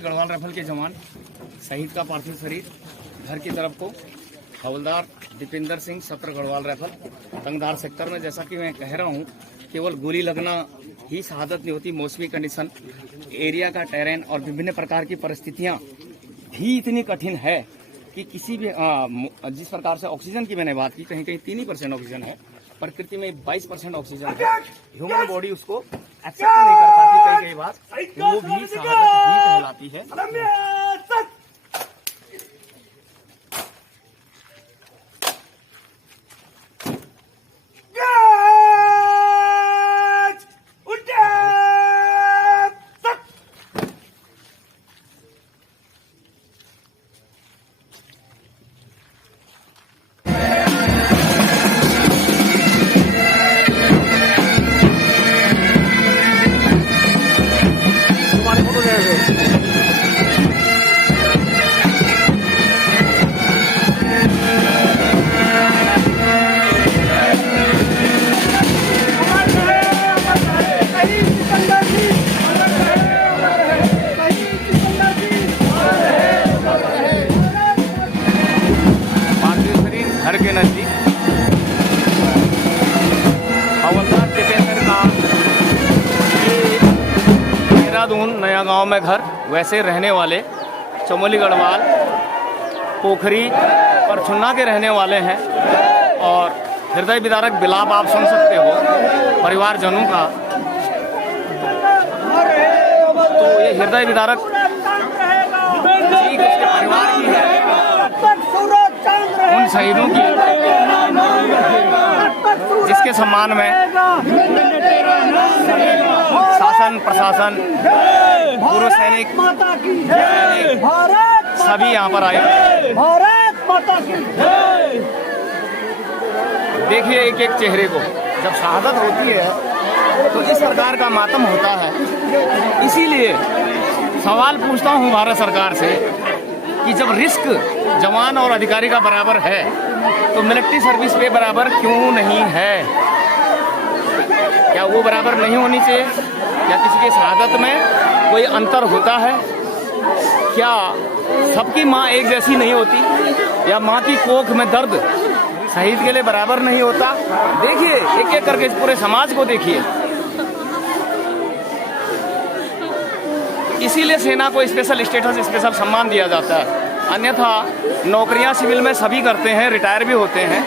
Garhwal rifle के जवान शहीद का पार्थिव शरीर घर की तरफ को हवलदार दीपेंद्र सिंह सत्र गढ़वाल राइफल तंगधार सेक्टर में। जैसा कि मैं कह रहा हूं, केवल गोली लगना ही शहादत नहीं होती। मौसमी कंडीशन, एरिया का टेरेन और विभिन्न प्रकार की परिस्थितियां भी इतनी कठिन है कि किसी भी जिस प्रकार से ऑक्सीजन की मैंने बात की, कहीं कहीं 3% ऑक्सीजन है, प्रकृति में 22% ऑक्सीजन है। ह्यूमन बॉडी उसको एक्सेप्ट नहीं कर पाती कई बार, वो भी शहादत ही कहलाती है। घर के नजदीक हवलदार दीपेंद्र का देहरादून नया गांव में घर, वैसे रहने वाले चमोली गढ़वाल पोखरी और छुन्ना के रहने वाले हैं। और हृदय विदारक विलाप आप सुन सकते हो परिवारजनों का। तो ये हृदय विदारक उसके परिवार की है, उन शहीदों की जिसके सम्मान में शासन प्रशासन पूर्व सैनिक सभी यहाँ पर आए। देखिए एक एक चेहरे को, जब शहादत होती है तो इस प्रकार का मातम होता है। इसीलिए सवाल पूछता हूँ भारत सरकार से कि जब रिस्क जवान और अधिकारी का बराबर है तो मिलिट्री सर्विस पे बराबर क्यों नहीं है? क्या वो बराबर नहीं होनी चाहिए? क्या किसी की शहादत में कोई अंतर होता है? क्या सबकी माँ एक जैसी नहीं होती? या माँ की कोख में दर्द शहीद के लिए बराबर नहीं होता? देखिए एक एक करके पूरे समाज को देखिए। इसीलिए सेना को स्पेशल स्टेटस, स्पेशल सम्मान दिया जाता है। अन्यथा नौकरियां सिविल में सभी करते हैं, रिटायर भी होते हैं।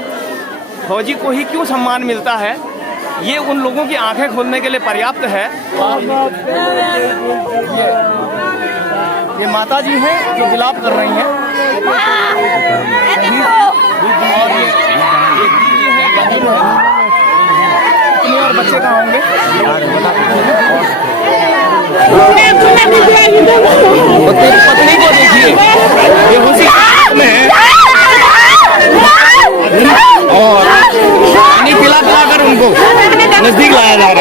फौजी को ही क्यों सम्मान मिलता है? ये उन लोगों की आंखें खोलने के लिए पर्याप्त है। ये माता जी हैं जो विलाप कर रही हैं। और ये और बच्चे कहाँ होंगे? पत्नी को देखिए, ये उसी में है और पानी पिला कर उनको नजदीक लाया जा रहा है।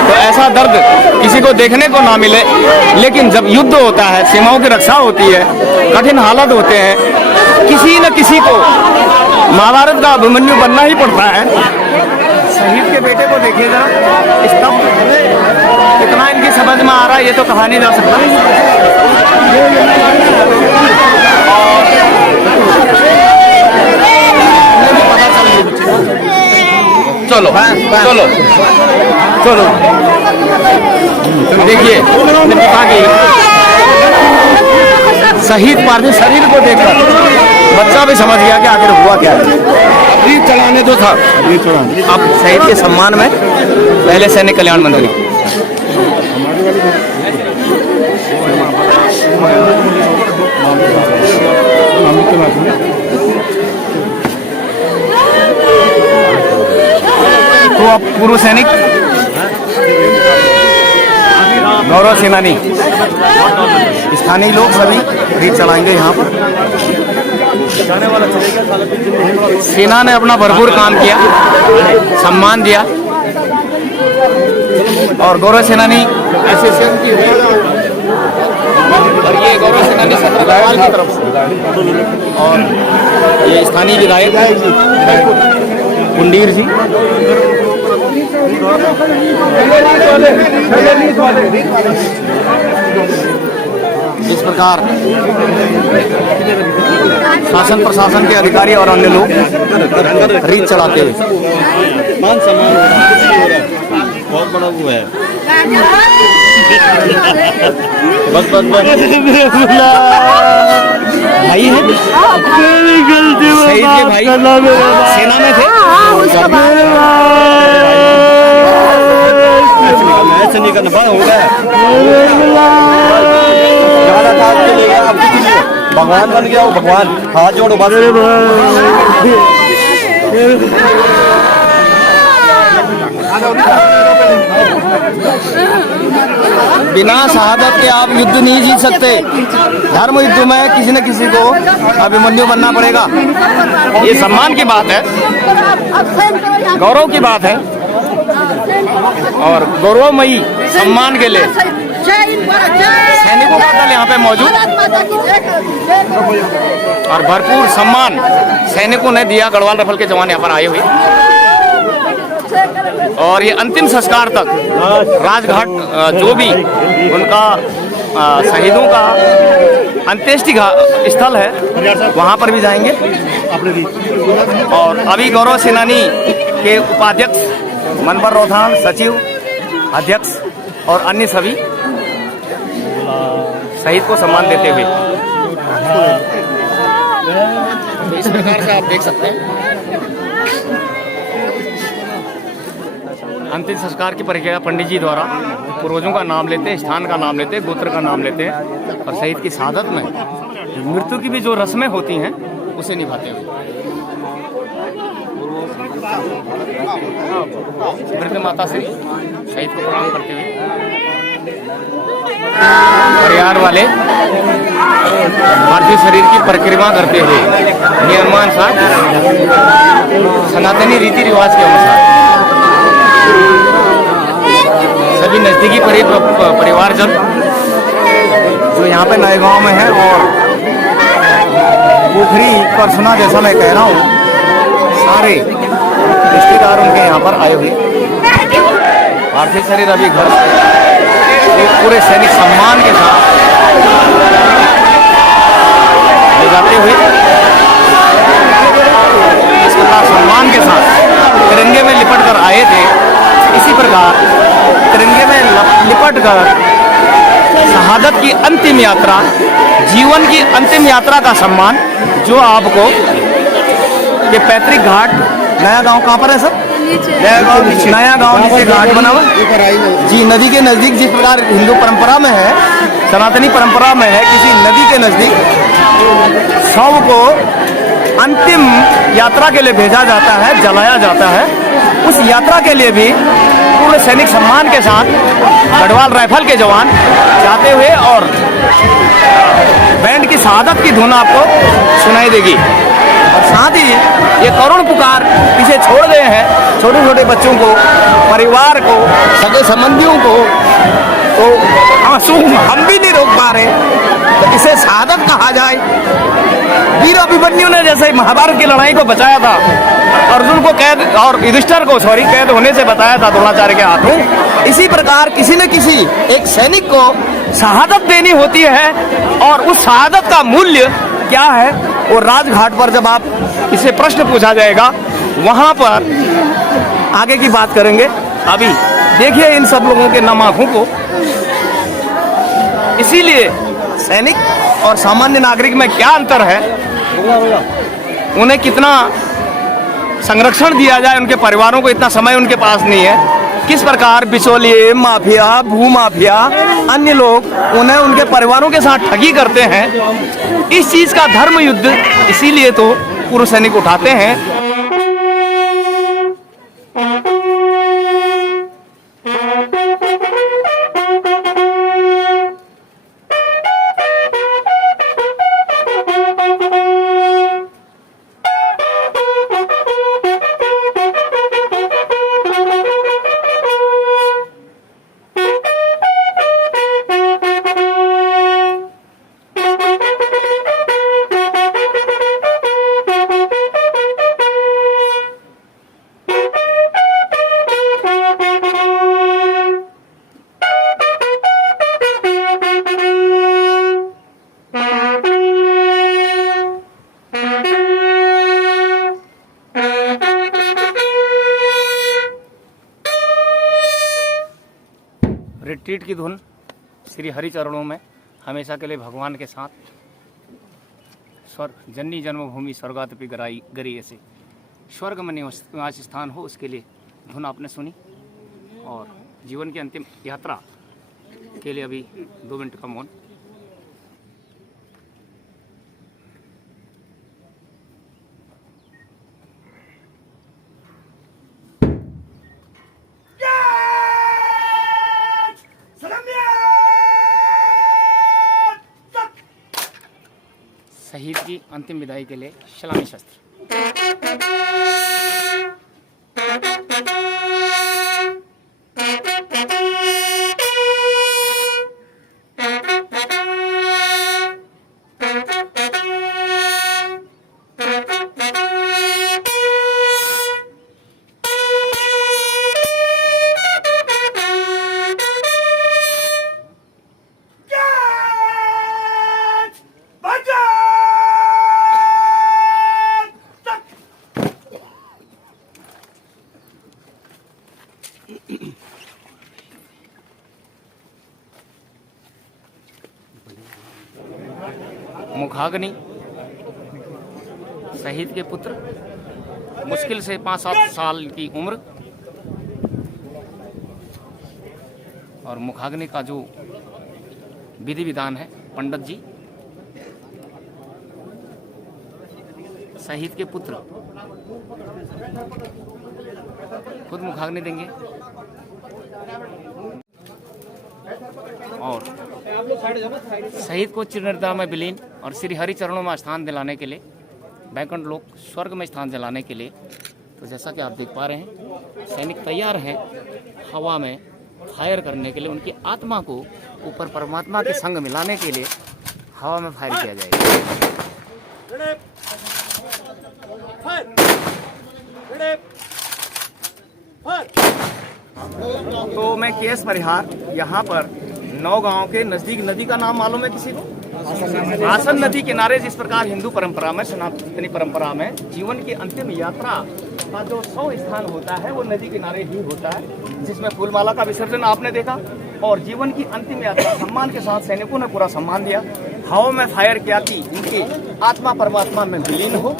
तो ऐसा दर्द किसी को देखने को ना मिले, लेकिन जब युद्ध होता है, सीमाओं की रक्षा होती है, कठिन हालात होते हैं, किसी न किसी को महाभारत का अभिमन्यु बनना ही पड़ता है। शहीद के बेटे को देखिएगा, इतना इनकी समझ में आ रहा है, ये तो कहा नहीं जा सकता। चलो चलो चलो देखिए शहीद पार्थिव शरीर को देखकर बच्चा भी समझ गया कि आखिर हुआ क्या है। अभी चलाने जो था अब शहीद के सम्मान में पहले सैनिक कल्याण मंत्री तो अब पूर्व सैनिक गौरव सेनानी स्थानीय लोग सभी रीत चलाएंगे यहाँ पर। सेना ने अपना भरपूर काम किया, सम्मान दिया और गौरव सेनानी एसोसिएशन की और ये गौरव सेनानी सत्र गढ़वाल की तरफ से और ये स्थानीय विधायक गुंडीर जी। इस प्रकार शासन प्रशासन के अधिकारी और अन्य लोग रीत चलाते हुए मान सम्मान हो रहा है, बहुत बड़ा वो है। बस बस बस भाई है शहीद के भाई सेना में थे। ऐसे नहीं करना, बड़ा हो गया। गाना था के लिए अब भगवान बन गया, वो भगवान हाथ जोड़ो बस। बिना शहादत के आप युद्ध नहीं जीत सकते। धर्म युद्ध में किसी न किसी को अभिमन्यु बनना पड़ेगा। ये सम्मान की बात है, गौरव की बात है और गौरवमयी सम्मान के लिए सैनिकों का दल यहाँ पे मौजूद और भरपूर सम्मान सैनिकों ने दिया। गढ़वाल राइफल के जवान यहाँ पर आए हुए और ये अंतिम संस्कार तक राजघाट जो भी उनका शहीदों का अंत्येष्टि स्थल है वहाँ पर भी जाएंगे। और अभी गौरव सेनानी के उपाध्यक्ष मनबर रोधान, सचिव, अध्यक्ष और अन्य सभी शहीद को सम्मान देते हुए तो इस प्रकार से आप देख सकते हैं अंतिम संस्कार की प्रक्रिया पंडित जी द्वारा पूर्वजों का नाम लेते हैं, स्थान का नाम लेते हैं, गोत्र का नाम लेते हैं और शहीद की शहादत में मृत्यु की भी जो रस्में होती हैं उसे निभाते हुए वृद्ध माता श्री शहीद को प्रणाम करते हुए परिवार वाले पार्थिव शरीर की परिक्रमा करते हुए नियमानुसार सनातनी रीति रिवाज के अनुसार सभी नजदीकी परिवारजन जो यहाँ पे नए गांव में है और पोखरी परसुना जैसा मैं कह रहा हूँ सारे रिश्तेदार उनके यहाँ पर आए हुए। पार्थिव शरीर अभी घर से पूरे सैनिक सम्मान के साथ ले जाते हुए इस प्रकार सम्मान के साथ तिरंगे में लिपट कर आए थे। इसी प्रकार तिरंगे में लिपट कर शहादत की अंतिम यात्रा, जीवन की अंतिम यात्रा का सम्मान जो आपको ये पैतृक घाट नया गांव कहाँ पर है सर? नया गांव नीचे घाट बना हुआ जी, नदी के नजदीक। जिस प्रकार हिंदू परंपरा में है, सनातनी परंपरा में है, किसी नदी के नजदीक शव को अंतिम यात्रा के लिए भेजा जाता है, जलाया जाता है। उस यात्रा के लिए भी पूरे सैनिक सम्मान के साथ गढ़वाल राइफल के जवान जाते हुए और बैंड की शहादत की धुन आपको सुनाई देगी। और साथ ही ये करुण पुकार पीछे छोड़ गए हैं छोटे छोटे बच्चों को, परिवार को, सगे संबंधियों को, तो आंसू हम भी नहीं रोक पा रहे, तो इसे शहादत कहा जाए। वीर अभिमन्यु ने जैसे महाभारत की लड़ाई को बचाया था, अर्जुन को कैद और युधिष्ठिर को कैद होने से बताया था द्रोणाचार्य के हाथों, इसी प्रकार किसी न किसी एक सैनिक को शहादत देनी होती है। और उस शहादत का मूल्य क्या है वो राजघाट पर जब आप इसे प्रश्न पूछा जाएगा वहां पर आगे की बात करेंगे। अभी देखिए इन सब लोगों के नम आंखों को। इसीलिए सैनिक और सामान्य नागरिक में क्या अंतर है, उन्हें कितना संरक्षण दिया जाए, उनके परिवारों को इतना समय उनके पास नहीं है, किस प्रकार बिचौलिए, माफिया, भूमाफिया, अन्य लोग उन्हें उनके परिवारों के साथ ठगी करते हैं। इस चीज का धर्म युद्ध इसीलिए तो पूर्व सैनिक उठाते हैं। रिट्रीट की धुन श्री हरि चरणों में हमेशा के लिए भगवान के साथ स्वर्ग जन्नी जन्मभूमि स्वर्गातपि गरी ऐसे स्वर्ग में निवास स्थान हो, उसके लिए धुन आपने सुनी। और जीवन की अंतिम यात्रा के लिए अभी 2 मिनट का मौन। शहीद की अंतिम विदाई के लिए सलामी शस्त्र। मुखाग्नि शहीद के पुत्र, मुश्किल से 5-7 साल की उम्र, और मुखाग्नि का जो विधि विधान है पंडित जी शहीद के पुत्र खुद मुखाग्नि देंगे। और शहीद को चिरनिर्दा में विलीन और श्री हरि चरणों में स्थान दिलाने के लिए, बैकुंठ लोक स्वर्ग में स्थान दिलाने के लिए, तो जैसा कि आप देख पा रहे हैं सैनिक तैयार हैं हवा में फायर करने के लिए। उनकी आत्मा को ऊपर परमात्मा के संग मिलाने के लिए हवा में फायर किया जाएगा। तो मैं केएस परिहार यहाँ पर नौगांव के नजदीक, नदी का नाम मालूम है किसी को? आसन नदी किनारे जिस प्रकार हिंदू परंपरा में, सनातनी परंपरा में जीवन की अंतिम यात्रा का जो 100 स्थान होता है वो नदी किनारे ही होता है, जिसमें फूलमाला का विसर्जन आपने देखा। और जीवन की अंतिम यात्रा सम्मान के साथ सैनिकों ने पूरा सम्मान दिया, हवा में फायर किया कि इनकी आत्मा परमात्मा में विलीन हो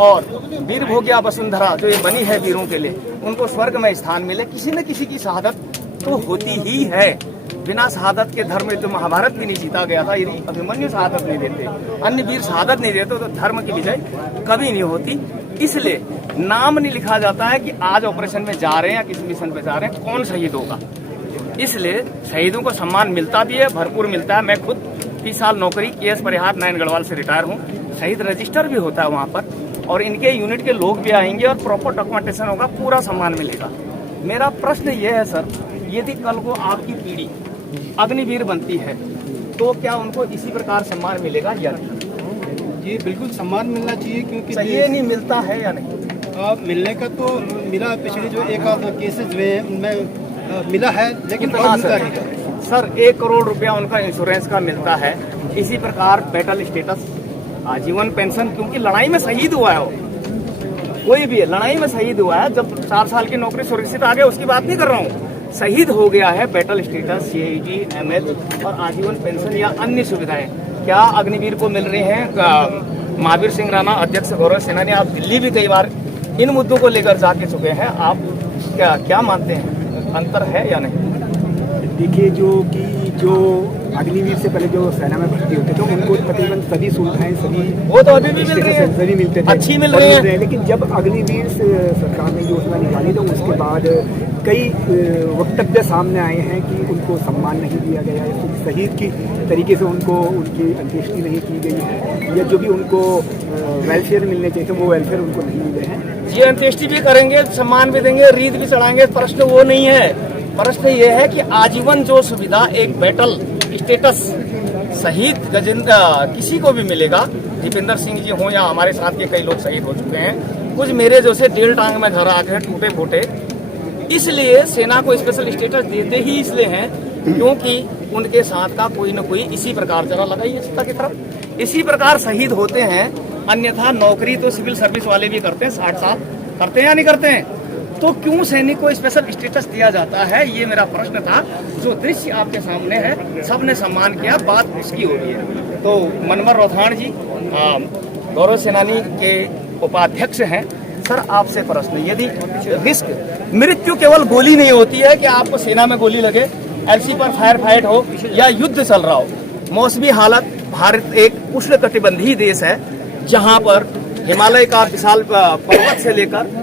और वीर भोग्या वसुंधरा जो ये बनी है वीरों के लिए, उनको स्वर्ग में स्थान मिले। किसी न किसी की शहादत तो होती ही है, बिना शहादत के धर्म तो महाभारत भी नहीं जीता गया था। यदि अभिमन्यु शहादत नहीं देते, अन्य वीर शहादत नहीं देते, तो धर्म की विजय कभी नहीं होती। इसलिए नाम नहीं लिखा जाता है कि आज ऑपरेशन में जा रहे हैं या किस मिशन पे जा रहे हैं, कौन शहीद होगा। इसलिए शहीदों को सम्मान मिलता भी है, भरपूर मिलता है। मैं खुद 30 साल नौकरी केएस परिहार 9 गढ़वाल से रिटायर हूँ। शहीद रजिस्टर भी होता है वहाँ पर, और इनके यूनिट के लोग भी आएंगे और प्रॉपर डॉक्यूमेंटेशन होगा, पूरा सम्मान मिलेगा। मेरा प्रश्न ये है सर, यदि कल को आपकी पीढ़ी अग्निवीर बनती है तो क्या उनको इसी प्रकार सम्मान मिलेगा या नहीं? जी बिल्कुल सम्मान मिलना चाहिए, क्योंकि ये नहीं मिलता है या नहीं? मिलने का तो मिला, पिछले जो एक आध केसेस हुए हैं उनमें मिला है, लेकिन सर 1 करोड़ रुपया उनका इंश्योरेंस का मिलता है। इसी प्रकार बैटल स्टेटस, आजीवन पेंशन, क्योंकि लड़ाई में शहीद हुआ है वो, कोई भी है लड़ाई में शहीद हुआ है। जब 4 साल की नौकरी सुरक्षित आ गया उसकी बात नहीं कर रहा हूँ, शहीद हो गया है, बैटल स्टेटस, CID, ML और आजीवन पेंशन या अन्य सुविधाएं क्या अग्निवीर को मिल रही हैं? महावीर सिंह राणा अध्यक्ष गौरव सेनानी, आप दिल्ली भी कई बार इन मुद्दों को लेकर जाके चुके हैं, आप क्या मानते हैं, अंतर है या नहीं? देखिए, जो अग्निवीर से पहले जो सेना में भर्ती होते थे उनको तकरीबन सभी सुविधाएं, सभी वो तो अभी भी मिल रही है, सभी मिलते थे, अच्छी मिल रही है। लेकिन जब अग्निवीर सरकार ने योजना निकाली तो उसके बाद कई वक्तव्य सामने आए हैं कि उनको सम्मान नहीं दिया गया है, शहीद की तरीके से उनकी अंत्येष्टि नहीं की गई है, या जो भी उनको वेलफेयर मिलने चाहिए थे वो वेलफेयर उनको नहीं मिले हैं। जी, अंत्येष्टि भी करेंगे, सम्मान भी देंगे, रीत भी चढ़ाएंगे, प्रश्न वो नहीं है। प्रश्न ये है कि आजीवन जो सुविधा एक बैटल स्टेटस शहीद गजेंद्र किसी को भी मिलेगा, दीपेंद्र सिंह जी हों या हमारे साथ के कई लोग शहीद हो चुके हैं, कुछ मेरे जैसे 1.5 टांग में घर आ गए टूटे फूटे। इसलिए सेना को स्पेशल स्टेटस देते ही इसलिए हैं क्योंकि उनके साथ का कोई न कोई इसी प्रकार जरा लगाइए सत्ता की तरफ, इसी प्रकार शहीद होते हैं। अन्यथा नौकरी तो सिविल सर्विस वाले भी करते हैं, 60 साल करते हैं या नहीं करते हैं? तो क्यों सैनिक को स्पेशल स्टेटस दिया जाता है, ये मेरा प्रश्न था। जो दृश्य आपके सामने है, सबने सम्मान किया, बात उसकी हो रही है। तो मनमर रौथान जी गौरव सेनानी के उपाध्यक्ष हैं। सर आपसे प्रश्न, यदि रिस्क मृत्यु केवल गोली नहीं होती है कि आपको सेना में गोली लगे, एलसी पर फायर फाइट हो या युद्ध चल रहा हो, मौसमी हालत, भारत एक उष्णकटिबंधीय देश है जहां पर हिमालय का विशाल पर्वत से लेकर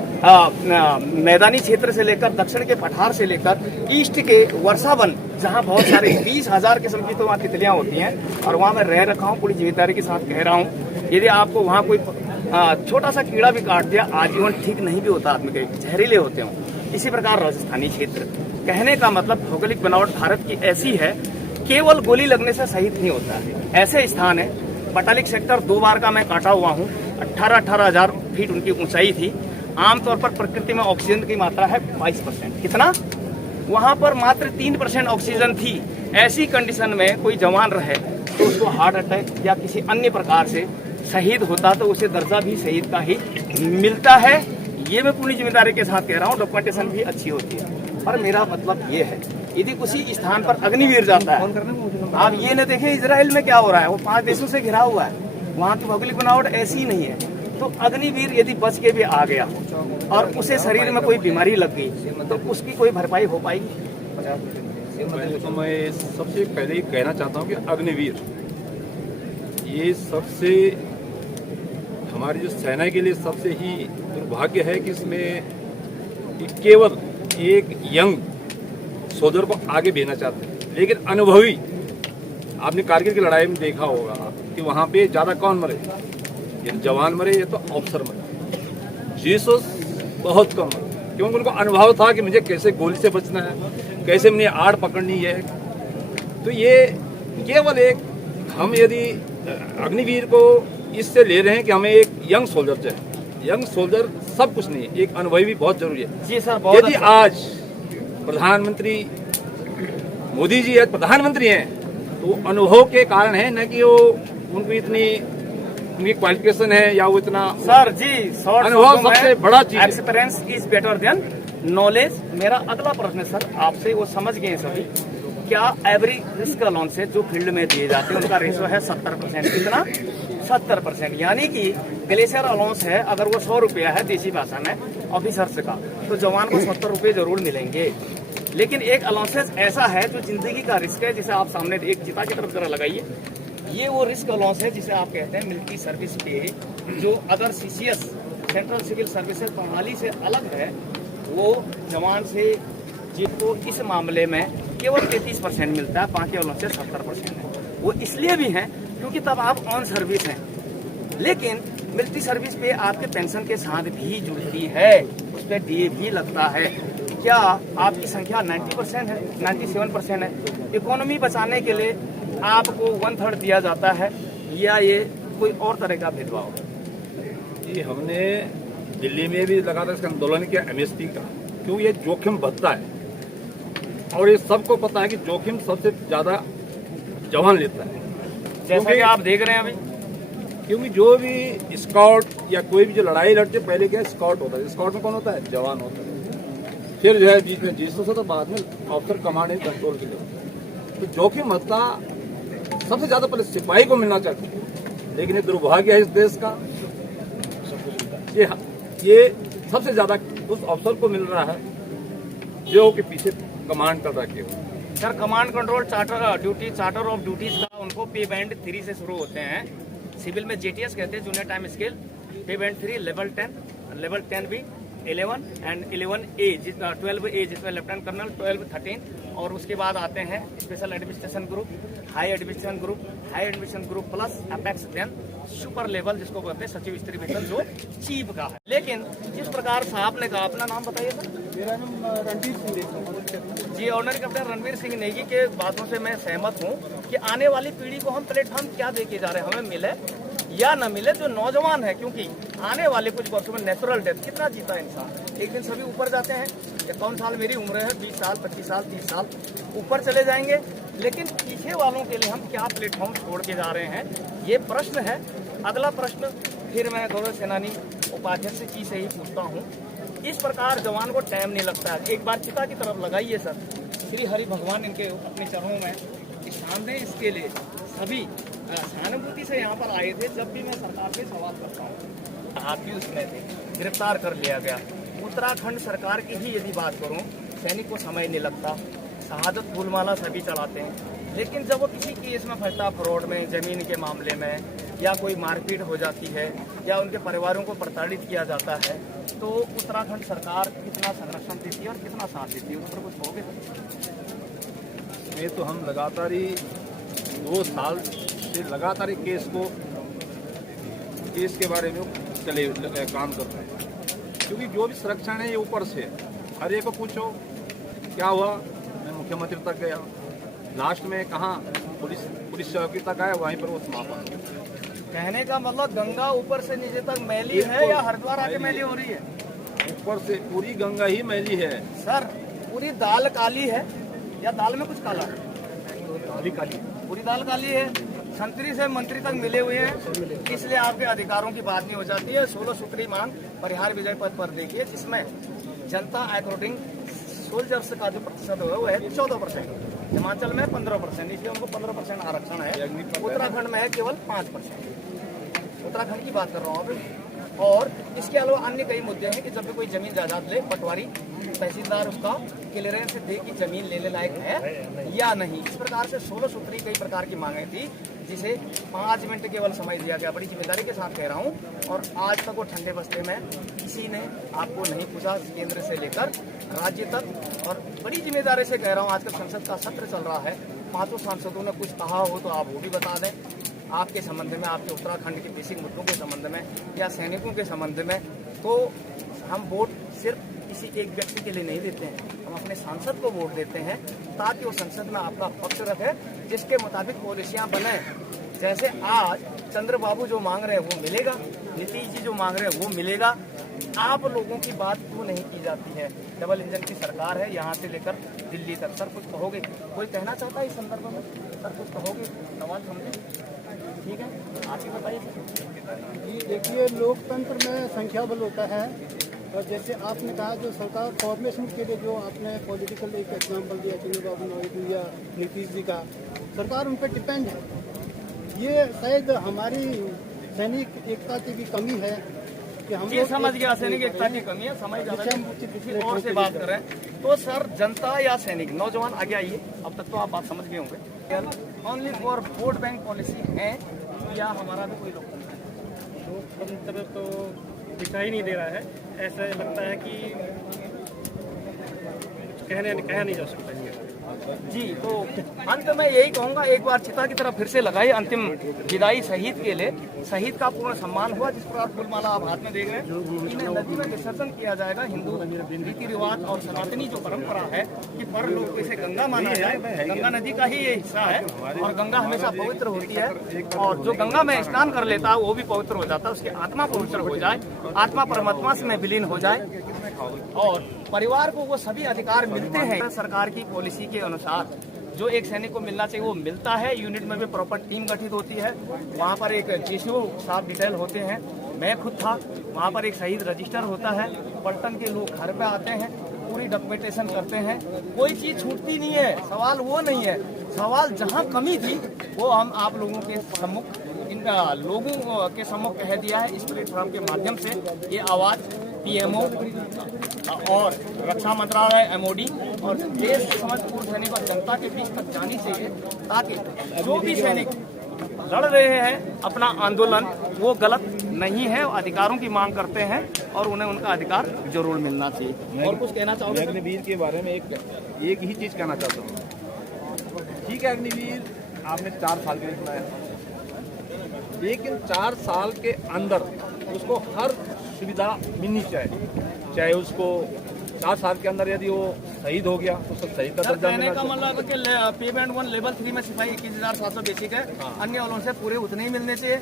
मैदानी क्षेत्र से लेकर दक्षिण के पठार से लेकर ईस्ट के वर्षावन, जहां बहुत सारे 20,000 किस्म की तो वहाँ तितलियां होती हैं और वहां मैं रह रखा हूँ, पूरी जिम्मेदारी के साथ कह रहा हूँ। यदि आपको वहाँ कोई छोटा सा कीड़ा भी काट दिया, आजीवन ठीक नहीं भी होता आदमी के, जहरीले होते हो। इसी प्रकार राजस्थानी क्षेत्र, कहने का मतलब भौगोलिक बनावट भारत की ऐसी है, केवल गोली लगने से शहीद नहीं होता है। ऐसे स्थान है, पटालिक सेक्टर 2 बार का मैं काटा हुआ हूँ, 18,000 फीट उनकी ऊंचाई थी। आमतौर पर प्रकृति में ऑक्सीजन की मात्रा है 22%। कितना? वहां पर मात्र 3% ऑक्सीजन थी। ऐसी कंडीशन में कोई जवान रहे तो उसको हार्ट अटैक या किसी अन्य प्रकार से शहीद होता तो उसे दर्जा भी शहीद का ही मिलता है। ये मैं पूरी जिम्मेदारी के साथ कह रहा हूँ, डॉक्यूमेंटेशन भी अच्छी होती है। पर मेरा मतलब ये है, यदि उसी स्थान पर अग्निवीर जाता है, आप ये न देखें इजराइल में क्या हो रहा है, वो 5 देशों से घिरा हुआ है, वहाँ की भौगोलिक बनावट ऐसी नहीं है। तो अग्निवीर यदि बच के भी आ गया और उसे शरीर में कोई बीमारी लग गई तो उसकी कोई भरपाई हो पाएगी? तो मैं सबसे पहले ही कहना चाहता हूँ कि अग्निवीर ये सबसे हमारी जो सेना के लिए सबसे ही दुर्भाग्य है कि इसमें कि केवल एक यंग सोल्जर को आगे भेजना चाहते हैं, लेकिन अनुभवी, आपने कारगिल की लड़ाई में देखा होगा कि वहाँ पे ज़्यादा कौन मरे, ये जवान मरे या तो अफसर मरे। जीसस बहुत कम मरे, क्योंकि उनको अनुभव था कि मुझे कैसे गोली से बचना है, कैसे मुझे आड़ पकड़नी है। तो ये केवल एक, हम यदि अग्निवीर को इससे ले रहे हैं कि हमें एक यंग सोल्जर चाहिए। यंग सोल्जर सब कुछ नहीं है, एक अनुभवी भी बहुत जरूरी है। जी सर, बहुत यदि आज प्रधानमंत्री मोदी जी आज प्रधानमंत्री हैं तो अनुभव के कारण है, न कि वो उनको इतनी उनकी क्वालिफिकेशन है या वो इतना। सर जी, अनुभव सबसे बड़ा चीज है। Experience is better than knowledge. मेरा अगला प्रश्न सर आपसे, वो समझ गए सभी, क्या एवरी रिस्क अलाउंसेस जो फील्ड में दिए जाते हैं उनका रेशो है 70%? कितना? 70%। यानी कि ग्लेशियर अलाउंस है, अगर वो 100 रुपया है देसी भाषा में ऑफिसर्स का, तो जवान को 70 रुपये जरूर मिलेंगे। लेकिन एक अलाउंसेस ऐसा है जो जिंदगी का रिस्क है, जिसे आप सामने एक चिता की तरफ जरा लगाइए, ये वो रिस्क अलाउंस है जिसे आप कहते हैं मिलिट्री सर्विस पे, जो अगर सीसीएस सेंट्रल सिविल सर्विसेज प्रणाली से अलग है, वो जवान से जिनको इस मामले में केवल 33% मिलता है, बाकी वालों से 70% है। वो इसलिए भी हैं क्योंकि तब आप ऑन सर्विस हैं। लेकिन मिलिट्री सर्विस पे आपके पेंशन के साथ भी जुड़ती है, उस पर डीए भी लगता है। क्या आपकी संख्या 90% है, 97% है? इकोनॉमी बचाने के लिए आपको 1/3 दिया जाता है, या ये कोई और तरह का भेदभाव? ये हमने दिल्ली में भी लगातार इसका आंदोलन किया एमएसपी का, क्यों ये जोखिम बढ़ता है और ये सबको पता है कि जोखिम सबसे ज्यादा जवान लेता है। जैसा कि आप देख रहे हैं अभी, क्योंकि जो भी स्काउट या कोई भी जो लड़ाई लड़ते पहले क्या स्काउट होता है, स्काउट में कौन होता है? जवान होता है। फिर जो है बीच में जीसस होता, बाद में ऑफिसर कमांड एंड कंट्रोल के लिए। तो जोखिम भत्ता सबसे ज्यादा पहले सिपाही को मिलना चाहिए, लेकिन ये दुर्भाग्य है इस देश का, ये सबसे ज्यादा उस अफसर को मिल रहा है जो कि पीछे कमांड कर रखे हो। Sir command control charter duty, charter of duties का उनको पे बैंड 3 से शुरू होते हैं। सिविल में जेटीएस कहते हैं, जूनियर टाइम स्केल। पे बैंड 3 लेवल 10, लेवल 10 भी 11 एंड 11A 12A जिसमें लेफ्टिनेंट कर्नल, 12, 13 और उसके बाद आते हैं special administration group, high administration group, high administration group plus apex, then super level जिसको कहते हैं सचिव स्त्री वेतन, जो चीफ का है। लेकिन जिस प्रकार साहब ने कहा, अपना नाम बताइए सर। मेरा नाम रणवीर सिंह जी, ऑनर कैप्टन रणवीर सिंह नेगी के बातों से मैं सहमत हूँ कि आने वाली पीढ़ी को हम प्लेटफॉर्म क्या देके जा रहे हैं, हमें मिले या न मिले, जो नौजवान है, क्योंकि आने वाले कुछ वर्षों में नेचुरल डेथ, कितना जीता इंसान, एक दिन सभी ऊपर जाते हैं। 51 साल मेरी उम्र है, 20 साल 25 साल 30 साल ऊपर चले जाएंगे, लेकिन पीछे वालों के लिए हम क्या प्लेटफॉर्म छोड़ के जा रहे हैं, ये प्रश्न है। अगला प्रश्न फिर मैं गौरव सेनानी उपाध्यक्ष जी से ही पूछता हूँ, इस प्रकार जवान को टाइम नहीं लगता है। एक बार चिता की तरफ लगाइए सर, श्री हरि भगवान इनके अपने चरणों में सामने, इसके लिए सभी सहानुभूति से यहाँ पर आए थे। जब भी मैं सरकार से सवाल करता हूँ, आप भी उसमें थे, गिरफ्तार कर लिया गया। उत्तराखंड सरकार की ही यदि बात करूँ, सैनिक को समय नहीं लगता, शहादत फूलमाला सभी चलाते हैं, लेकिन जब वो किसी केस में फंसता, फ्रॉड में, जमीन के मामले में, या कोई मारपीट हो जाती है, या उनके परिवारों को प्रताड़ित किया जाता है, तो उत्तराखंड सरकार कितना संरक्षण देती है और कितना साथ देती है, उस पर कुछ कहोगे? ये तो हम लगातार ही 2 साल से लगातार केस के बारे में काम कर रहे हैं, क्योंकि जो भी संरक्षण है ये ऊपर से है। हर एक को पूछो क्या हुआ, मैं मुख्यमंत्री तक गया, लास्ट में कहाँ पुलिस चौकी तक आया, वहीं पर वो समापन। कहने का मतलब गंगा ऊपर से नीचे तक मैली है या हरिद्वार आके मैली हो रही है? ऊपर से पूरी गंगा ही मैली है सर। पूरी दाल काली है या दाल में कुछ काला है? काली काली, पूरी दाल काली है। संतरी से मंत्री तक मिले हुए हैं, इसलिए आपके अधिकारों की बात नहीं हो जाती है। 16 सूत्री मांग परिहार विजय पद पर देखिए, जिसमें जनता अकॉर्डिंग सोल्जर्स का जो प्रतिशत है वो है 14%, हिमाचल में 15%, इसलिए उनको 15% आरक्षण है। उत्तराखंड में है केवल 5%। उत्तराखंड की बात कर रहा हूँ अभी। और इसके अलावा अन्य कई मुद्दे हैं कि जब भी कोई जमीन जायदाद ले, पटवारी तहसीलदार उसका क्लियरेंस दे कि जमीन लेने लायक है या नहीं। इस प्रकार से 16 सूत्री कई प्रकार की मांगें थी, जिसे 5 मिनट केवल समय दिया गया। बड़ी जिम्मेदारी के साथ कह रहा हूँ, और आज तक वो ठंडे बस्ते में किसी ने आपको नहीं पूछा, केंद्र से लेकर राज्य तक। और बड़ी जिम्मेदारी से कह रहा हूँ, आजकल संसद का सत्र चल रहा है, 5 सांसदों ने कुछ कहा हो तो आप वो भी बता दें आपके संबंध में, आपके उत्तराखंड के बेसिक मुद्दों के संबंध में या सैनिकों के संबंध में। तो हम वोट सिर्फ किसी एक व्यक्ति के लिए नहीं देते हैं, हम अपने सांसद को वोट देते हैं ताकि वो संसद में आपका पक्ष रखे, जिसके मुताबिक पॉलिसियां बने। जैसे आज चंद्रबाबू जो मांग रहे हैं वो मिलेगा, नीतीश जी जो मांग रहे हैं वो मिलेगा। आप लोगों की बात क्यों नहीं की जाती है? डबल इंजन की सरकार है, यहाँ से लेकर दिल्ली तक। सर कुछ कहोगे? कोई कहना चाहता है इस संदर्भ में? सर कुछ कहोगे? सवाल समझे? ठीक है, आप ही बताइए। जी देखिए, लोकतंत्र में संख्या बल होता है, और जैसे आपने कहा जो सरकार फॉर्मेशन के लिए जो आपने पॉलिटिकल एक एग्जाम्पल दिया चंद्रबाबू नायडू या नीतीश जी का, सरकार उन पर डिपेंड है। ये शायद हमारी सैनिक एकता की भी कमी है कि हम ये समझ गया, सैनिक एकता की कमी है, समझ ज़्यादा किसी और से बात करें तो सर जनता या सैनिक, नौजवान आगे आइए। अब तक तो आप बात समझ गए होंगे। Only for vote bank policy है या हमारा भी कोई लोकतंत्र तो दिखाई नहीं दे रहा है। ऐसा लगता है कि कहा नहीं जा सकता जी। तो अंत में यही कहूँगा, एक बार चिता की तरफ फिर से लगाइए। अंतिम विदाई शहीद के लिए, शहीद का पूर्ण सम्मान हुआ। जिस प्रकार फूलमाला आप हाथ में देख रहे हैं, इन्हें नदी में विसर्जन किया जाएगा। हिंदू रीति रिवाज और सनातनी जो परंपरा है कि पर लोग इसे गंगा माना जाए, गंगा नदी का ही ये हिस्सा है, और गंगा हमेशा पवित्र होती है। और जो गंगा में स्नान कर लेता है वो भी पवित्र हो जाता है, उसकी आत्मा पवित्र हो जाए, आत्मा परमात्मा में विलीन हो जाए, और परिवार को वो सभी अधिकार मिलते हैं। सरकार की पॉलिसी के अनुसार जो एक सैनिक को मिलना चाहिए वो मिलता है। यूनिट में भी प्रॉपर टीम गठित होती है, वहाँ पर एक जीसीओ साहब डिटेल होते हैं, मैं खुद था वहाँ पर। एक शहीद रजिस्टर होता है, पलटन के लोग घर पे आते हैं, पूरी डॉक्यूमेंटेशन करते हैं, कोई चीज़ छूटती नहीं है। सवाल वो नहीं है, सवाल जहाँ कमी थी वो हम आप लोगों के सम्मुख, इन लोगों के सम्मुख कह दिया है। इस प्लेटफॉर्म के माध्यम से ये आवाज़ पीएमओ और रक्षा मंत्रालय, एमओडी और देश के समस्त पूर्व सैनिक और जनता के बीच तक जानी चाहिए, ताकि जो भी सैनिक लड़ रहे हैं अपना आंदोलन वो गलत नहीं है, अधिकारों की मांग करते हैं और उन्हें उनका अधिकार जरूर मिलना चाहिए। और कुछ कहना चाहोगे? अग्निवीर के बारे में एक ही चीज़ कहना चाहता हूँ। ठीक है, अग्निवीर आपने 4 साल के लिए बनाया, लेकिन 4 साल के अंदर उसको हर सुविधा मिलनी चाहिए। चाहे उसको 4 साल के अंदर यदि वो शहीद हो गया तो सब शहीद का दर्जा कहने का मतलब है कि पेमेंट 1 लेवल 3 में सिपाही 21,700 बेसिक है, अन्य वालों से पूरे उतने ही मिलने चाहिए।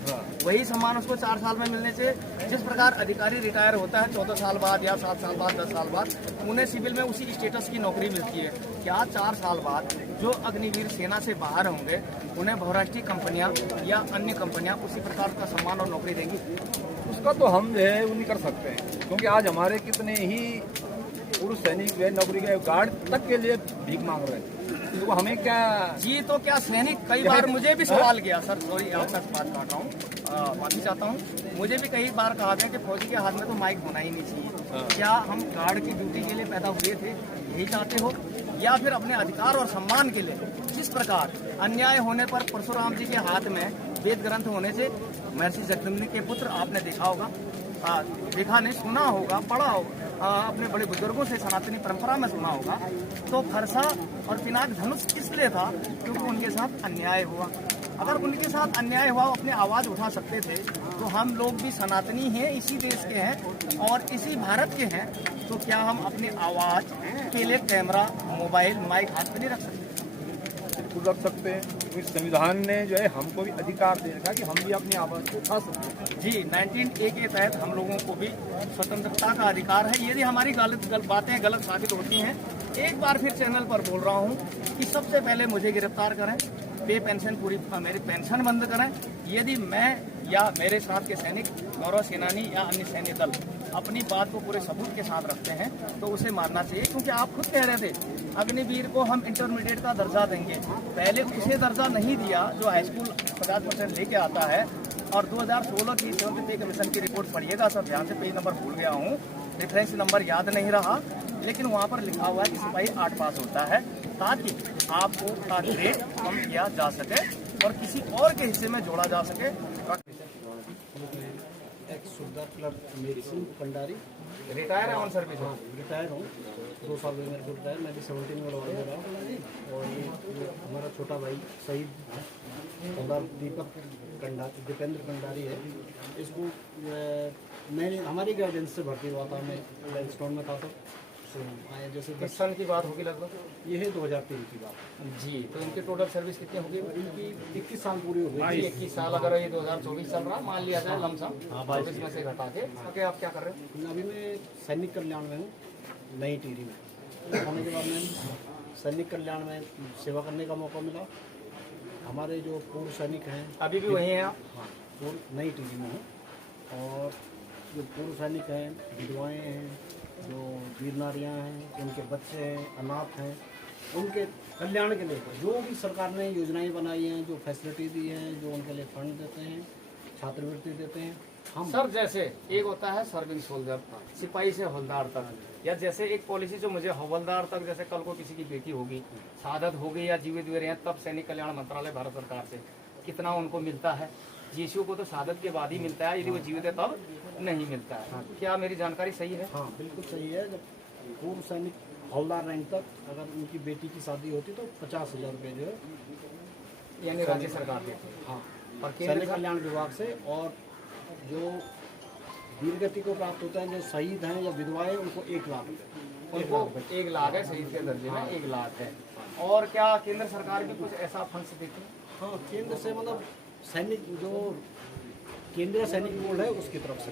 वही सम्मान उसको 4 साल में मिलने चाहिए। जिस प्रकार अधिकारी रिटायर होता है 14 साल बाद या 7 साल बाद, 10 साल बाद, उन्हें सिविल में उसी स्टेटस की नौकरी मिलती है। क्या 4 साल बाद जो अग्निवीर सेना से बाहर होंगे उन्हें बहुराष्ट्रीय कंपनियां या अन्य कंपनियां उसी प्रकार का सम्मान और नौकरी देंगी? उसका तो हम जो है वो नहीं कर सकते हैं, क्योंकि आज हमारे कितने ही पुरुष सैनिक जो है नौकरी के गार्ड तक के लिए भीख मांग रहे हैं, तो हमें क्या जी तो क्या सैनिक कई बार मुझे भी सवाल किया सर, सॉरी आपका बात काट रहा हूँ, माफी चाहता हूँ, मुझे भी कई बार कहा गया कि फौजी के हाथ में तो माइक होना ही नहीं चाहिए। क्या हम गार्ड की ड्यूटी के लिए पैदा हुए थे, यही चाहते हो, या फिर अपने अधिकार और सम्मान के लिए? जिस प्रकार अन्याय होने पर परशुराम जी के हाथ में वेद ग्रंथ होने से महर्षि जगदम्बि के पुत्र आपने देखा होगा, देखा नहीं सुना होगा, पढ़ा होगा, अपने बड़े बुजुर्गों से सनातनी परंपरा में सुना होगा, तो फरसा और पिनाक धनुष इसलिए था क्योंकि उनके साथ अन्याय हुआ। अगर उनके साथ अन्याय हुआ, अपनी आवाज उठा सकते थे, तो हम लोग भी सनातनी हैं, इसी देश के हैं और इसी भारत के हैं, तो क्या हम अपनी आवाज के लिए कैमरा, मोबाइल, माइक हाथ में नहीं रख सकते? बिल्कुल रख सकते हैं, क्योंकि संविधान ने जो है हमको भी अधिकार दे रखा कि हम भी अपनी आवाज को उठा सकते हैं। जी 19A के तहत हम लोगों को भी स्वतंत्रता का अधिकार है। यदि हमारी गलत बातें गलत साबित होती हैं, एक बार फिर चैनल पर बोल रहा हूं कि सबसे पहले मुझे गिरफ्तार करें, पे पेंशन पूरी मेरी पेंशन बंद करें। यदि मैं या मेरे साथ के सैनिक, गौरव सेनानी या अन्य सैन्य दल अपनी बात को पूरे सबूत के साथ रखते हैं तो उसे मारना चाहिए, क्योंकि आप खुद कह रहे थे अग्निवीर को हम इंटरमीडिएट का दर्जा देंगे, पहले उसे दर्जा नहीं दिया जो हाई स्कूल 50% लेके आता है। और 2016 की 7th पे कमीशन की रिपोर्ट पढ़िएगा सर, ध्यान से, पेज नंबर भूल गया हूँ, रेफरेंस नंबर याद नहीं रहा, लेकिन वहाँ पर लिखा हुआ है कि सिपाही 8 पास होता है ताकि आपको का ग्रेड कम किया जा सके और किसी और के हिस्से में जोड़ा जा सके। सुधा क्लर्क मेरी सिंह भंडारी, रिटायर है ऑन सर्विस? रिटायर हूँ, 2 साल में मेरे को रिटायर, मैं भी 17 में लगा रहा हूँ। और ये हमारा छोटा भाई शहीद सरदार दीपेंद्र भंडारी है, इसको मैंने हमारी गाइडेंस से भर्ती हुआ था, मैं लैंडस्टोन में था, तो आए जैसे किस साल की बात होगी लगभग? ये है 2003 की बात जी, तो इनकी टोटल सर्विस कितनी होगी? इनकी 21 साल पूरी हो गई। 21 साल, अगर ये 2024 चल रहा मान लिया जाए लमसम 24 में से घटा के, ओके, आप क्या कर रहे हो? अभी मैं सैनिक कल्याण में हूँ, नई टिहरी में। होने के बाद मैं सैनिक कल्याण में सेवा करने का मौका मिला। हमारे जो पूर्व सैनिक हैं, अभी भी वही हैं आप? हाँ, पूर्व नई टिहरी में हूँ, और जो पूर्व सैनिक हैं, विधवाएँ हैं, जो वीर नारियाँ हैं, उनके बच्चे हैं, अनाथ हैं, उनके कल्याण के लिए जो भी सरकार ने योजनाएं बनाई हैं, जो फैसिलिटी दी हैं, जो उनके लिए फंड देते हैं, छात्रवृत्ति देते हैं, हम सर जैसे एक होता है सर्विंग सोल्जर, सिपाही से हवलदार तक, या जैसे एक पॉलिसी जो मुझे हवलदार तक, जैसे कल को किसी की बेटी होगी, शहादत हो गई या जीवित हुए रहे, तब सैनिक कल्याण मंत्रालय भारत सरकार से कितना उनको मिलता है? जीएसयू को तो शहादत के बाद ही मिलता है, यदि वो जीवित है तब नहीं मिलता है। क्या मेरी जानकारी सही है? हाँ बिल्कुल सही है। जब पूर्व सैनिक हवलदार रैंक तक अगर उनकी बेटी की शादी होती तो 50,000 रुपये जो है, यानी राज्य सरकार देती है। हाँ, और सैनिक कल्याण विभाग से। और जो वीरगति को प्राप्त होता है, जो शहीद हैं या विधवाएं, उनको 1 लाख रुपये, उनको 1 लाख है, शहीद के दर्जे में 1 लाख है। और क्या केंद्र सरकार भी कुछ ऐसा फंड्स देती है? हाँ, केंद्र से, मतलब सैनिक जो केंद्रीय सैनिक बोर्ड है उसकी तरफ से।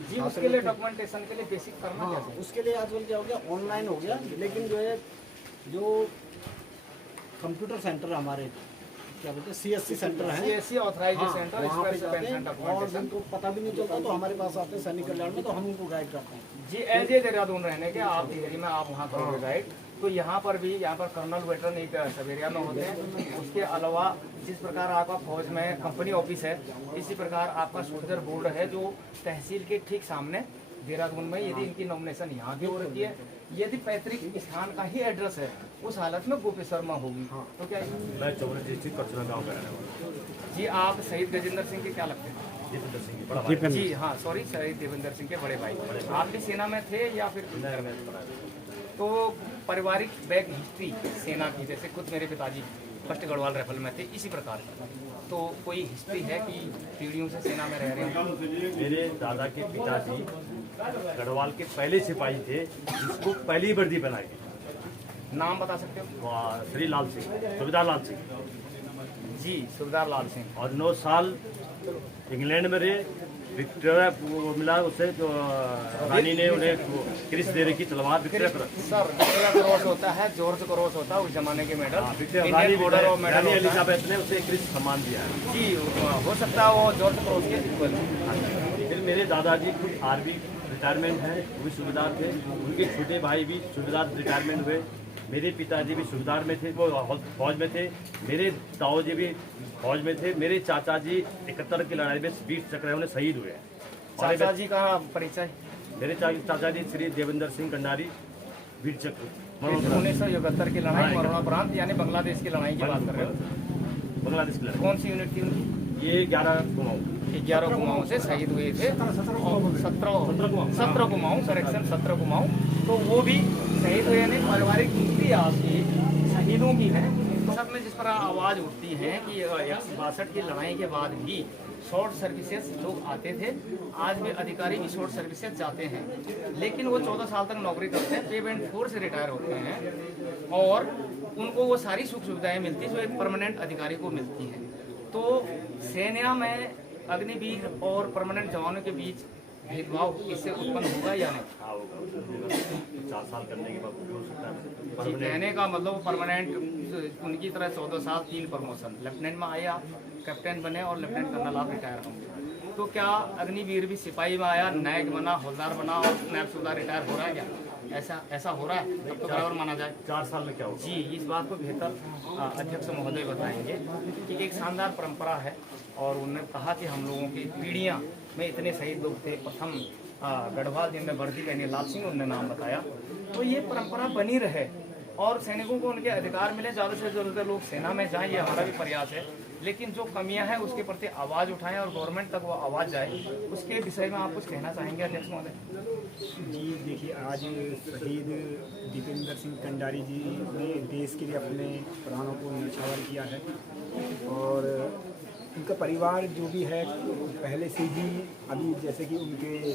जी, उसके लिए डॉक्यूमेंटेशन के लिए बेसिक करना हाँ, कैसे? उसके लिए आजकल क्या हो गया, ऑनलाइन हो गया, लेकिन जो है जो कंप्यूटर सेंटर हमारे क्या बोलते हैं, CSC सेंटर है, CSC ऑथराइज्ड हाँ, सेंटर, वहाँ पे स्पेशल जाते पेंशन हैं, और डॉक्यूमेंटेशन। जिनको पता भी नहीं चलता तो हमारे पास आते हैं सैनिक कल्याण में, तो हम उनको गाइड करते हैं। जी, एज ए देहरादून रहने के आप टिहरी में आप वहाँ करोगे गाइड, तो यहाँ पर भी, यहाँ पर कर्नल वेटरन एक सवेरिया में होते हैं। उसके अलावा जिस प्रकार आपका फौज में कंपनी ऑफिस है, इसी प्रकार आपका सोल्जर बोर्ड है जो तहसील के ठीक सामने देहरादून में। यदि इनकी नॉमिनेशन यहाँ भी हो रही है, यदि पैतृक स्थान का ही एड्रेस है, उस हालत में गोपी शर्मा होगी, तो क्या? मैं चौबन डिस्ट्रिक्ट कचरा गाँव का रहने वाला। जी, आप शहीद गजेंद्र सिंह के क्या लगते हैं? देवेंद्र सिंह की बड़ा भाई। जी हाँ, सॉरी, शहीद देवेंद्र सिंह के बड़े भाई। आप भी सेना में थे या फिर? तो पारिवारिक बैक हिस्ट्री सेना की, जैसे खुद मेरे पिताजी 1st गढ़वाल राइफल में थे, इसी प्रकार की, तो कोई हिस्ट्री है कि पीढ़ियों से सेना में रह रहे हैं? मेरे दादा के पिताजी गढ़वाल के पहले सिपाही थे जिसको पहली वर्दी बनाई, नाम बता सकते हो? श्री लाल सिंह, सुबेदार लाल सिंह जी, सुबेदार लाल सिंह। और 9 साल इंग्लैंड में रहे। विक्टोरिया वो मिला उसे, तो रानी ने उन्हें क्रिस दे रही की तलवार, Victoria cross. Sir, Victoria cross होता है, जॉर्ज क्रॉस होता है उस जमाने के मेडल, रानी इंडियन बॉर्डर ऑफ मेडल रानी होता है। एलिजाबेथ ने उसे क्रिस सम्मान दिया है। जी, हो सकता है वो जॉर्ज क्रॉस के इक्वल। मेरे दादाजी खुद आर्मी रिटायरमेंट है, वो भी सूबेदार थे। उनके छोटे भाई भी सूबेदार रिटायरमेंट हुए। मेरे पिताजी भी सूबेदार में थे, वो फौज में थे। मेरे ताऊजी भी फौज में थे। मेरे चाचा जी 71 की लड़ाई में वीर चक्र में शहीद हुए हैं। चाचा जी का परिचय? मेरे चाचा जी श्री देवेंद्र सिंह कंडारी, वीर चक्र 1971 की लड़ाई मरणोपरांत, यानी बांग्लादेश की लड़ाई की बात कर रहे हो? बांग्लादेश की लड़ाई। कौन सी यूनिट थी उनकी? ये 11 कुमाऊं 11 कुमाऊं से शहीद हुए थे, और 17 कुमाऊं, करेक्शन 17 कुमाऊं। तो वो भी शहीद हुए, यानी पारिवारिक दूसरी आपकी शहीदों की है। सब में जिस पर आवाज़ उठती है कि 62 की लड़ाई के बाद भी शॉर्ट सर्विसेज लोग आते थे, आज भी अधिकारी भी शॉर्ट सर्विसेज जाते हैं, लेकिन वो 14 साल तक नौकरी करते हैं, पे बैंड 4 से रिटायर होते हैं, और उनको वो सारी सुख सुविधाएं मिलती जो एक परमानेंट अधिकारी को मिलती हैं। तो सेना में अग्निवीर और परमानेंट जवानों के बीच भेदभाव इससे उत्पन्न होगा या नहीं? 4 साल करने के बाद हो सकता है। जी, कहने का मतलब परमानेंट उनकी तरह 14 साल 3 प्रमोशन, लेफ्टिनेंट में आए आप, कैप्टन बने, और लेफ्टिनेंट कर्नल आप रिटायर होंगे। तो क्या अग्निवीर भी सिपाही में आया, नायक बना, हौलदार बना, और नायब सूबेदार रिटायर हो रहा है क्या? ऐसा हो रहा है? तब तो बराबर माना जाए। 4 साल में क्या होगा? जी, इस बात को बेहतर अध्यक्ष महोदय बताएंगे कि एक शानदार परंपरा है, और उन्होंने कहा कि हम लोगों की पीढ़ियां में इतने शहीद लोग थे। प्रथम गढ़वाल जिनमें वर्दी पहनी, लाल सिंह, उन्होंने नाम बताया। तो ये परंपरा बनी रहे और सैनिकों को उनके अधिकार मिले, ज़्यादा से ज़्यादा लोग सेना में जाएं, ये हमारा भी प्रयास है। लेकिन जो कमियां हैं उसके प्रति आवाज़ उठाएं और गवर्नमेंट तक वो आवाज़ जाए, उसके विषय में आप कुछ कहना चाहेंगे अध्यक्ष महोदय? जी देखिए, आज शहीद दीपेंद्र सिंह कंडारी जी ने देश के लिए अपने प्राणों को न्यौछावर किया है, और उनका परिवार जो भी है पहले से ही, अभी जैसे कि उनके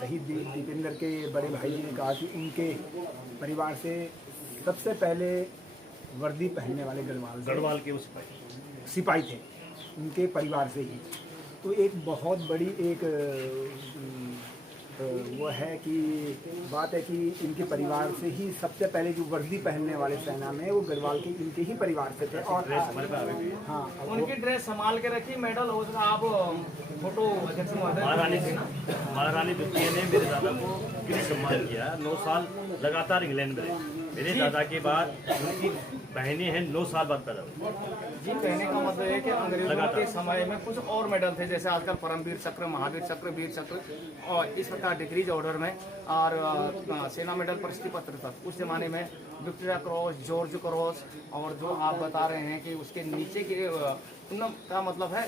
शहीद दीपेंद्र के बड़े भाई जी ने कहा कि उनके परिवार से सबसे पहले वर्दी पहनने वाले गढ़वाल के उस सिपाही थे, उनके परिवार से ही। तो एक बहुत बड़ी एक वो है कि बात है कि इनके परिवार से ही सबसे पहले जो वर्दी पहनने वाले सेना में वो गढ़वाल के इनके ही परिवार से थे। और हाँ, उनकी ड्रेस संभाल के रखी, मेडल हो उसका आप फोटो अध्यक्ष महोदय? महारानी द्वितीय ने मेरे दादा को किस सम्मान किया। 9 साल लगातार इंग्लैंड में रहे। मेरे दादा के बाद उनकी बहनें हैं 9 साल बाद पैदा हुई। जी, कहने का मतलब है कि अंग्रेजों के समय में कुछ और मेडल थे, जैसे आजकल परमवीर चक्र, महावीर चक्र, वीर चक्र, और इस प्रकार डिक्रीज ऑर्डर में, और सेना मेडल परिस्थिति पत्र तक। उस जमाने में विक्टोरिया क्रॉस, जॉर्ज क्रॉस, और जो आप बता रहे हैं कि उसके नीचे के का मतलब है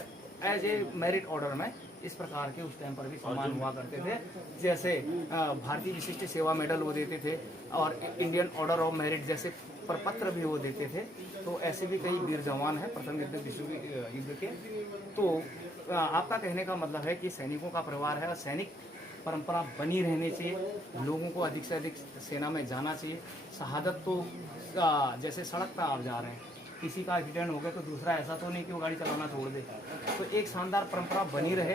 एज ए मेरिट ऑर्डर में, इस प्रकार के उस टाइम पर भी सम्मान हुआ करते थे। जैसे भारतीय विशिष्ट सेवा मेडल वो देते थे, और इंडियन ऑर्डर ऑफ मेरिट जैसे प्रपत्र भी वो देते थे। तो ऐसे भी कई वीर जवान हैं प्रथम विश्व युद्ध के। तो आपका कहने का मतलब है कि सैनिकों का परिवार है, और सैनिक परंपरा बनी रहनी चाहिए, लोगों को अधिक से अधिक सेना में जाना चाहिए। शहादत तो जैसे सड़क पर आप जा रहे हैं, किसी का एक्सीडेंट हो गया तो दूसरा ऐसा तो नहीं कि वो गाड़ी चलाना छोड़ दे। तो एक शानदार परंपरा बनी रहे,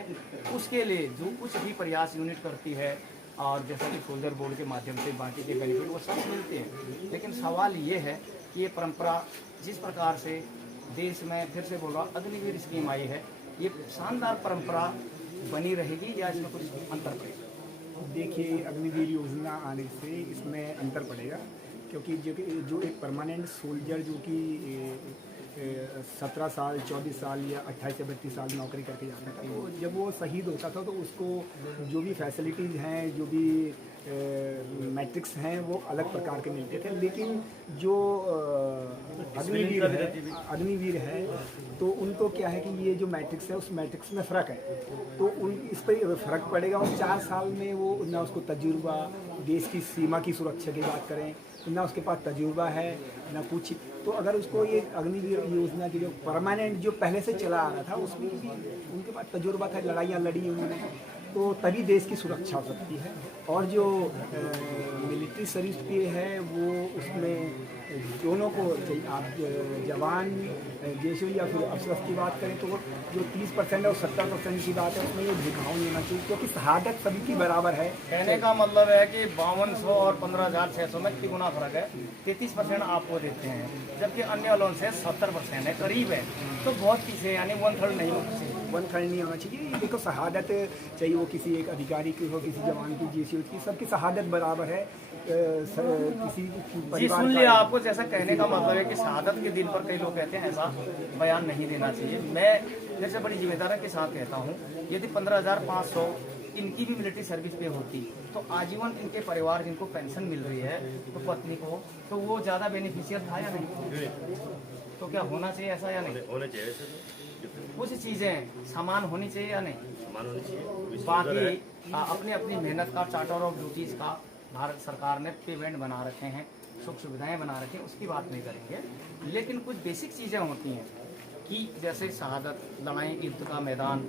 उसके लिए जो कुछ भी प्रयास यूनिट करती है, और जैसा कि सोल्जर बोर्ड के माध्यम से बाकी के बेनिफिट वो सब मिलते हैं। लेकिन सवाल ये है कि ये परंपरा जिस प्रकार से देश में, फिर से बोल रहा हूँ, अग्निवीर स्कीम आई है, ये शानदार परंपरा बनी रहेगी या इसमें कुछ अंतर पड़ेगा? देखिए, अग्निवीर योजना आने से इसमें अंतर पड़ेगा, क्योंकि जो एक परमानेंट सोल्जर जो कि 17 साल, 24 साल या 28 से 32 साल नौकरी करके जाता था, तो जब वो शहीद होता था तो उसको जो भी फैसिलिटीज़ हैं, जो भी मैट्रिक्स हैं, वो अलग प्रकार के मिलते थे। लेकिन जो अग्निवीर है तो उनको क्या है कि ये जो मैट्रिक्स है, उस मैट्रिक्स में फ़र्क है, तो इस पर फ़र्क पड़ेगा। और 4 साल में वो ना उसको तजुर्बा, देश की सीमा की सुरक्षा की बात करें, ना उसके पास तजुर्बा है, ना कुछ। तो अगर उसको ये अग्निवीर योजना की जो परमानेंट जो पहले से चला आ रहा था, उसमें भी उनके पास तजुर्बा था, लड़ाइयाँ लड़ी उन्होंने, तो तभी देश की सुरक्षा हो सकती है। और जो मिलिट्री सर्विस के है, वो उसमें दोनों को आप जवान जैसे या फिर अफसर की बात करें तो जो 30% और 70% की बात है, उसमें ये भेदभाव नहीं होना चाहिए, क्योंकि शहादत सभी की बराबर है। कहने का मतलब है कि 5200 और 15,600 में तिगुना फर्क है। 33% आपको देते हैं, जबकि अन्य लोन से 70% है, करीब है। तो बहुत पीछे, यानी 1/3 नहीं होना चाहिए। वन खंड नहीं होना चाहिए। ये देखो शहादत, चाहे वो किसी एक अधिकारी की हो, किसी जवान की, जीसी की, सबकी शहादत बराबर है। किसी जी परिवार सुन का- लिया, आपको जैसा कहने का मतलब है कि शहादत के दिन पर कई लोग कहते हैं ऐसा बयान नहीं देना चाहिए। मैं जैसे बड़ी जिम्मेदारी के साथ कहता हूँ, यदि 15,500 इनकी भी मिलिट्री सर्विस पे होती तो आजीवन इनके परिवार जिनको पेंशन मिल रही है तो पत्नी को, तो वो ज़्यादा बेनिफिशियल था या नहीं? तो क्या होना चाहिए ऐसा या नहीं? होने चाहिए ऐसे कुछ चीज़ें समान होनी चाहिए या नहीं? समान होनी चाहिए। बाकी अपनी अपनी मेहनत का चार्टर ऑफ ड्यूटीज़ का भारत सरकार ने पेमेंट बना रखे हैं, सुख सुविधाएं बना रखी हैं, उसकी बात नहीं करेंगे। लेकिन कुछ बेसिक चीज़ें होती हैं कि जैसे शहादत, लड़ाई, युद्ध का मैदान,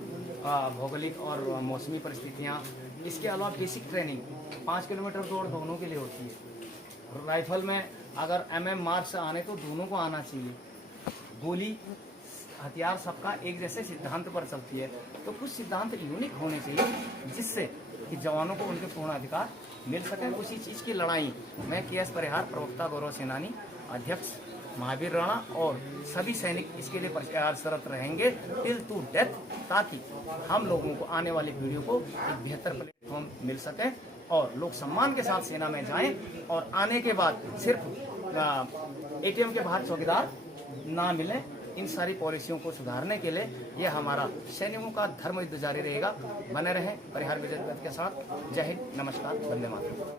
भौगोलिक और मौसमी परिस्थितियाँ, इसके अलावा बेसिक ट्रेनिंग 5 किलोमीटर दौड़ दोनों के लिए होती है। राइफल में अगर MM मार्क्स से आने तो दोनों को आना चाहिए। गोली, हथियार सबका एक जैसे सिद्धांत पर चलती है, तो कुछ सिद्धांत यूनिक होने चाहिए जिससे कि जवानों को उनके पूर्ण अधिकार मिल सके। उसी चीज़ की लड़ाई मैं KS परिहार, प्रवक्ता गौरव सेनानी, अध्यक्ष महावीर राणा और सभी सैनिक इसके लिए प्रयासरत रहेंगे टिल टू डेथ, ताकि हम लोगों को आने वाली पीढ़ियों को एक बेहतर प्लेटफॉर्म मिल सके और लोग सम्मान के साथ सेना में जाएं और आने के बाद सिर्फ ATM के बाहर चौकीदार ना मिले। इन सारी पॉलिसियों को सुधारने के लिए ये हमारा सैनिकों का धर्म युद्ध जारी रहेगा। बने रहें परिहार विजय के साथ। जय हिंद, नमस्कार, वंदे मातरम।